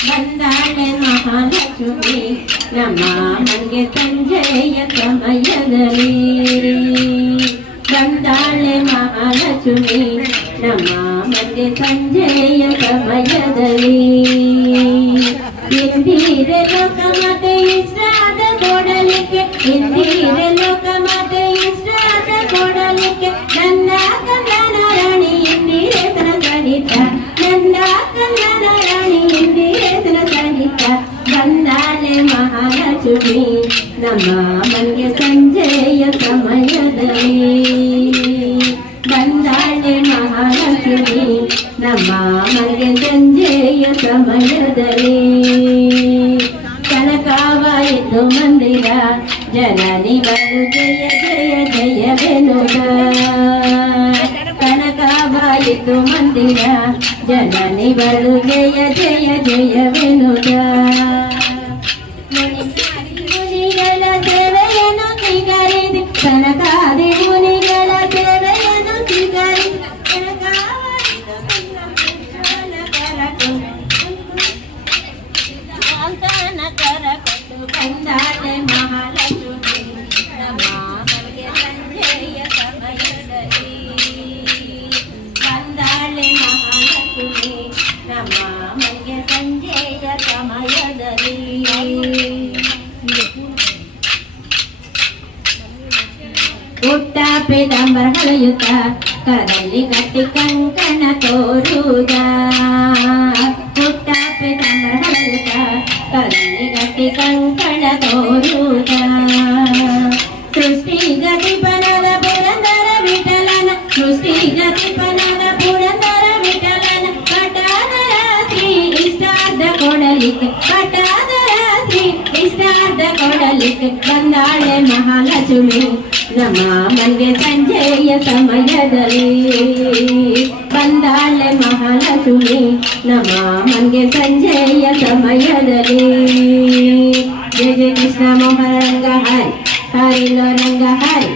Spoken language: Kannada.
ಬಂದಾಳೆ ಮಹಾಲಕ್ಷ್ಮಿ ನಮ್ಮ ಮನೆಗೆ ಸಂಜೆಯ ಸಮಯದಲ್ಲಿ ಬಂದಾಳೆ ಮಹಾಲಕ್ಷ್ಮಿ ನಮ್ಮ ಮನೆಗೆ ಸಂಜೆಯ ಸಮಯದಲ್ಲಿ ಇಂದಿರೆ ಲೋಕಮಾತೆ ಇಷ್ಟಾದ ಕೊಡಲಿಕ್ಕೆ ಇಂದಿರೆ ಲೋಕಮಾತೆ ಇಷ್ಟಾದ ಕೊಡಲಿಕ್ಕೆ ನನ್ನ ಕಲ್ಲನ ರಾಣಿ ಇಂದಿರೇತನ ಸಹಿತ ನನ್ನ ಕಲ್ಲನ ರಾಣಿ ಇಂದಿರೇತನ ಸಹಿತ ಬಂದಾಳೆ ಮಹಾಲಕ್ಷ್ಮಿ ನಮ್ಮ ಮನೆಗೆ ಸಂಜೆಯ ಸಮಯದಲ್ಲಿ ಬಂದಾಳೆ ಮಹಾಲಕ್ಷ್ಮಿ ನಮ್ಮ ಮನೆಗೆ ಸಂಜೆಯ ಸಮಯದಲ್ಲಿ ಕನಕವಾಯಿತು ಮಂದಿರ ಜನನಿಗಳು ಜಯ ಜಯ ಜಯವೆನುಗ ಕನಕವಾಯಿತು ಮಂದಿರ ಜನನಿಗಳು ಜಯ ಜಯ ಜಯವೆನುಗ ಮುನಿಗಳ ಸೇವೆಯನ್ನು ಸ್ವೀಕರಿಸಿ ಕನಕಾದಿ ಮುನಿಗಳ ಸೇವೆಯನ್ನು ಸ್ವೀಕರಿಸಿ ಬಂದಾಳೆ ಮಹಾಲಕ್ಷ್ಮಿ ನಮ್ಮ ಮನೆಗೆ ಸಂಜೆಯ ಸಮಯದಲ್ಲಿ ಬಂದಾಳೆ ಮಹಾಲಕ್ಷ್ಮಿ ನಮ್ಮ ಮನೆಗೆ ಸಂಜೆಯ ಸಮಯದಲ್ಲಿ ಪುಟ್ಟ ಪೀತಾಂಬರ ಹೊಳೆಯುತ್ತ ಕರದಲ್ಲಿ ಗಟ್ಟಿ ಕಂಕಣ ತೋರುವುದ ಪುಟ್ಟ ಪೀತಾಂಬರ ಹೊಳೆಯುತ್ತ ಕರದಲ್ಲಿ ಗಟ್ಟಿ ಕಂಕಣ ತೋರುವುದ ಸೃಷ್ಟಿ ಗತಿಪನದ ಪುರಂದರ ವಿಠಲನ ಸೃಷ್ಟಿ ಗತಿಪನದ ಪುರಂದರ ವಿಠಲನ ಪಟಾದರ ಶ್ರೀ ಇಷ್ಟಾರ್ಧ ಕೊಡಲಿಕ್ಕೆ ಪಟಾದರ ಶ್ರೀ ಇಷ್ಟಾರ್ಧ ಕೊಡಲಿಕ್ಕೆ ಬಂದಾಳೆ ಮಹಾಲಕ್ಷ್ಮಿ ನಮ್ಮ ಮನೆಗೆ ಸಂಜೆಯ ಸಮಯದಲ್ಲಿ ಬಂದಾಳೆ ಮಹಾಲಕ್ಷ್ಮಿ ನಮ್ಮ ಮನೆಗೆ ಸಂಜೆಯ ಸಮಯದಲ್ಲಿ ಜಯ ಜಯ ಕೃಷ್ಣ ಮೋಹನ ರಂಗ ಹರಿ ಹರಿಲೋ ರಂಗ ಹರಿ